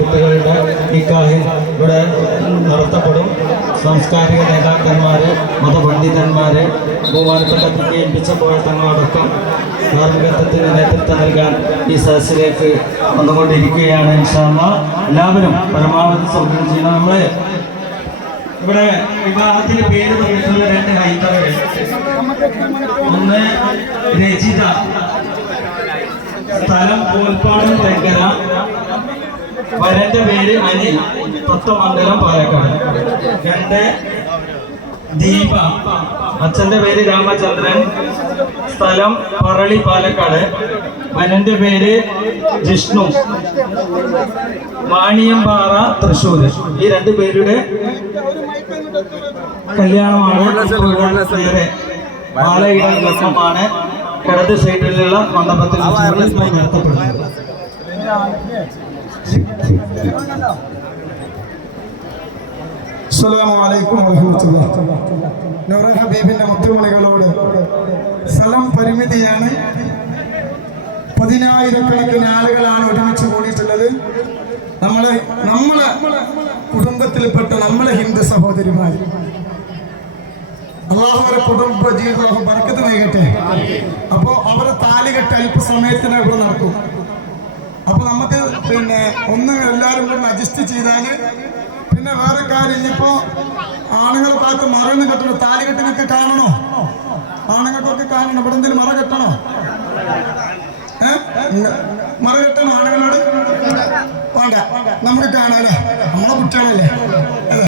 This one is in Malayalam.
കുട്ടികളുടെ നിക്കാഹ് ഇവിടെ നടത്തപ്പെടും. സാംസ്കാരിക നേതാക്കന്മാർ, മതപണ്ഡിതന്മാർ, ബഹുമാനപ്പെട്ട ഏൽപ്പിച്ച പോയ തങ്ങളടക്കം ധാർമ്മികത്വത്തിന് നേതൃത്വം നൽകാൻ ഈ സദസ്സിലേക്ക് വന്നുകൊണ്ടിരിക്കുകയാണ്. ഇൻഷാ അല്ലാഹ് എല്ലാവരും പരമാവധി സൗകര്യം ചെയ്യണം. നമ്മൾ ഇവിടെ വിവാഹത്തിന് പേര് പറഞ്ഞിട്ടുള്ള 2 ഹൈന്ദവര്, ഒന്ന് രചിത, സ്ഥലം കോൽപ്പാടം തെങ്കര, വരന്റെ പേര് അനിൽ, തത്വമംഗലം പാലക്കാട്. 2 ദീപ, അച്ഛന്റെ പേര് രാമചന്ദ്രൻ, സ്ഥലം പറളി പാലക്കാട്, വരന്റെ പേര് ജിഷ്ണു, വാണിയമ്പാറ തൃശ്ശൂർ. ഈ 2 പേരുടെ കല്യാണമാണ്. മാലയിടൽ ലക്ഷമാണ് ഇടത് സൈഡിലുള്ള മണ്ഡപത്തിൽ നടത്തപ്പെടുന്നത്. അസ്സലാമു അലൈക്കും വറഹ്മത്തുള്ളാഹി. നൂറുൽ ഹബീബിന്റെ മുത്തുമണികളോട് സ്ഥലം പരിമിതിയാണ്. 10,000-കണക്കിന് ആളുകളാണ് ഒരുമിച്ച് കൂടിയിട്ടുള്ളത്. നമ്മളെ കുടുംബത്തിൽപ്പെട്ട നമ്മളെ ഹിന്ദു സഹോദരിമാർ, അള്ളാഹുവിന്റെ കുടുംബ ജീവിതം ബർക്കത്ത് നൽകട്ടെ. അപ്പോൾ അവരെ താലികെട്ട് അല്പസമയത്തിനകം നടക്കും. അപ്പൊ നമുക്ക് ഒന്ന് എല്ലാവരും കൂടെ അഡ്ജസ്റ്റ് ചെയ്താല് പിന്നെ വേറെ കാര്യം, ഇനിയിപ്പോ ആണുങ്ങളെ ഭാഗത്ത് മറന്ന് കെട്ടണം. താലികെട്ടിനൊക്കെ കാണണോ? ആണുങ്ങൾക്കൊക്കെ കാണണം. ഇവിടെ എന്തെങ്കിലും മറ കെട്ടണോ? മറ കെട്ടണോ ആണുങ്ങളോട്? വേണ്ട, നമുക്ക് കാണാല്ലേ, നമ്മളെ കുട്ടികളല്ലേ.